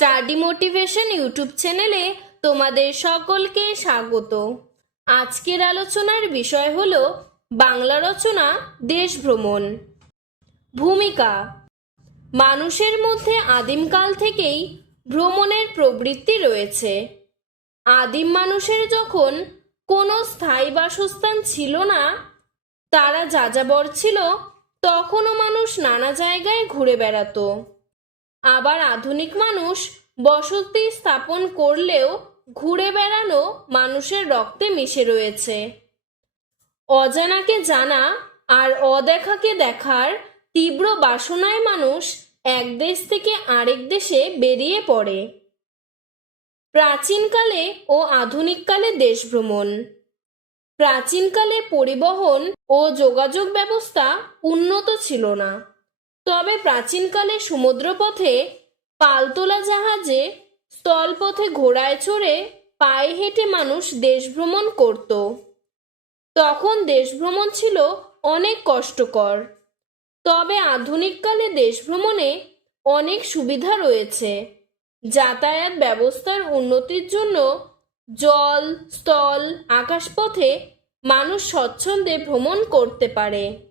Study motivation YouTube চ্যানেলে তোমাদের সকলকে স্বাগত। আজকের আলোচনার বিষয় হল বাংলা রচনা, দেশ ভ্রমণ। ভূমিকা। মানুষের মধ্যে আদিমকাল থেকেই ভ্রমণের প্রবৃত্তি রয়েছে। আদিম মানুষের যখন কোনো স্থায়ী বাসস্থান ছিল না, তারা যাযাবর ছিল, তখনও মানুষ নানা জায়গায় ঘুরে বেড়াতো। আবার আধুনিক মানুষ বসতি স্থাপন করলেও ঘুরে বেড়ানো মানুষের রক্তে মিশে রয়েছে। অজানাকে জানা আর অদেখাকে দেখার তীব্র বাসনায় মানুষ এক দেশ থেকে আরেক দেশে বেরিয়ে পড়ে। প্রাচীনকালে ও আধুনিককালে দেশ ভ্রমণ। প্রাচীনকালে পরিবহন ও যোগাযোগ ব্যবস্থা উন্নত ছিল না। তবে প্রাচীনকালে সমুদ্রপথে পালতোলা জাহাজে স্থলপথে ঘোড়ায় চড়ে পায়ে হেঁটে মানুষ দেশ ভ্রমণ করত। তখন দেশ ভ্রমণ ছিল অনেক কষ্টকর। তবে আধুনিককালে দেশ ভ্রমণে অনেক সুবিধা রয়েছে। যাতায়াত ব্যবস্থার উন্নতির জন্য জল, স্থল, আকাশপথে মানুষ স্বচ্ছন্দে ভ্রমণ করতে পারে।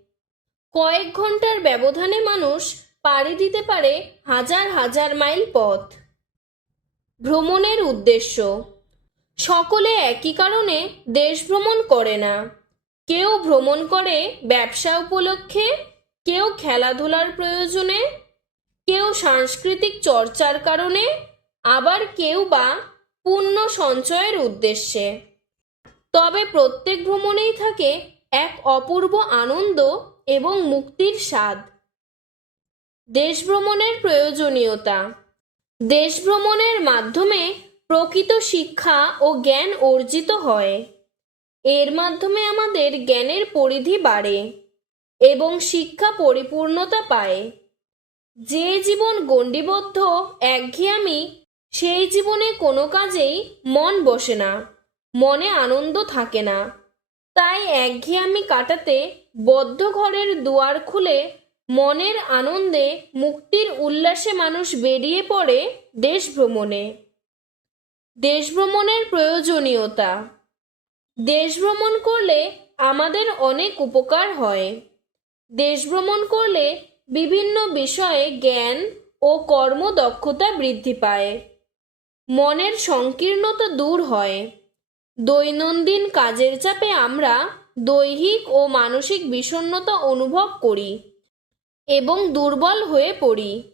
কয়েক ঘণ্টার ব্যবধানে মানুষ পাড়ি দিতে পারে হাজার হাজার মাইল পথ। ভ্রমণের উদ্দেশ্য। সকলে একই কারণে দেশ ভ্রমণ করে না। কেউ ভ্রমণ করে ব্যবসা উপলক্ষে, কেউ খেলাধুলার প্রয়োজনে, কেউ সাংস্কৃতিক চর্চার কারণে, আবার কেউ বা পুণ্য সঞ্চয়ের উদ্দেশ্যে। তবে প্রত্যেক ভ্রমণেই থাকে এক অপূর্ব আনন্দ এবং মুক্তির স্বাদ। দেশ ভ্রমণের প্রয়োজনীয়তা। দেশ ভ্রমণের মাধ্যমে প্রকৃত শিক্ষা ও জ্ঞান অর্জিত হয়। এর মাধ্যমে আমাদের জ্ঞানের পরিধি বাড়ে এবং শিক্ষা পরিপূর্ণতা পায়। যে জীবন গণ্ডিবদ্ধ, একঘেয়ামি, সেই জীবনে কোনো কাজেই মন বসে না, মনে আনন্দ থাকে না। তাই একঘেয়ামি কাটাতে বদ্ধ ঘরের দুয়ার খুলে মনের আনন্দে মুক্তির উল্লাসে মানুষ বেরিয়ে পড়ে দেশ ভ্রমণে দেশ ভ্রমণের প্রয়োজনীয়তা। দেশ ভ্রমণ করলে আমাদের অনেক উপকার হয়। দেশ ভ্রমণ করলে বিভিন্ন বিষয়ে জ্ঞান ও কর্মদক্ষতা বৃদ্ধি পায়। মনের সংকীর্ণতা দূর হয়। দৈনন্দিন কাজের চাপে আমরা দৈহিক ও মানসিক বিষণ্ণতা অনুভব করি এবং দুর্বল হয়ে পড়ি।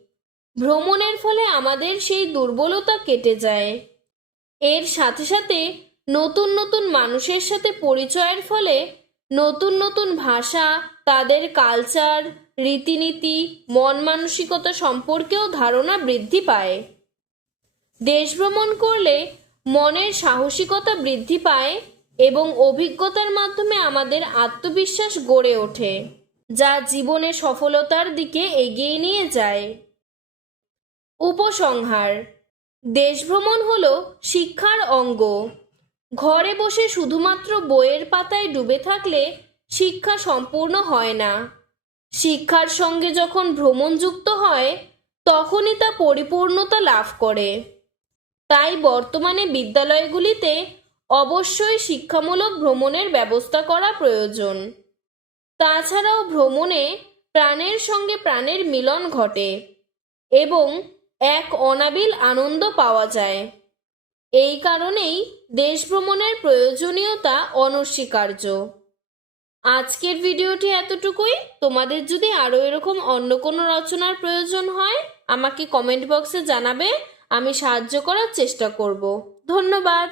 ভ্রমণের ফলে আমাদের সেই দুর্বলতা কেটে যায়। এর সাথে সাথে নতুন নতুন মানুষের সাথে পরিচয়ের ফলে নতুন নতুন ভাষা, তাদের কালচার রীতিনীতি, মন মানসিকতা সম্পর্কেও ধারণা বৃদ্ধি পায়। দেশ ভ্রমণ করলে মনের সাহসিকতা বৃদ্ধি পায় এবং অভিজ্ঞতার মাধ্যমে আমাদের আত্মবিশ্বাস গড়ে ওঠে, যা জীবনে সফলতার দিকে এগিয়ে নিয়ে যায়। উপসংহার দেশ ভ্রমণ হলো শিক্ষার অঙ্গ। ঘরে বসে শুধুমাত্র বইয়ের পাতায় ডুবে থাকলে শিক্ষা সম্পূর্ণ হয় না। শিক্ষার সঙ্গে যখন ভ্রমণ যুক্ত হয়, তখনই তা পরিপূর্ণতা লাভ করে। তাই বর্তমানে বিদ্যালয়গুলিতে অবশ্যই শিক্ষামূলক ভ্রমণের ব্যবস্থা করা প্রয়োজন। তাছাড়াও ভ্রমণে প্রাণের সঙ্গে প্রাণের মিলন ঘটে এবং এক অনাবিল আনন্দ পাওয়া যায়। এই কারণেই দেশ ভ্রমণের প্রয়োজনীয়তা অনস্বীকার্য। আজকের ভিডিওটি এতটুকুই। তোমাদের যদি আরও এরকম অন্য কোনো রচনার প্রয়োজন হয়, আমাকে কমেন্ট বক্সে জানাবে। আমি সাহায্য করার চেষ্টা করব। ধন্যবাদ।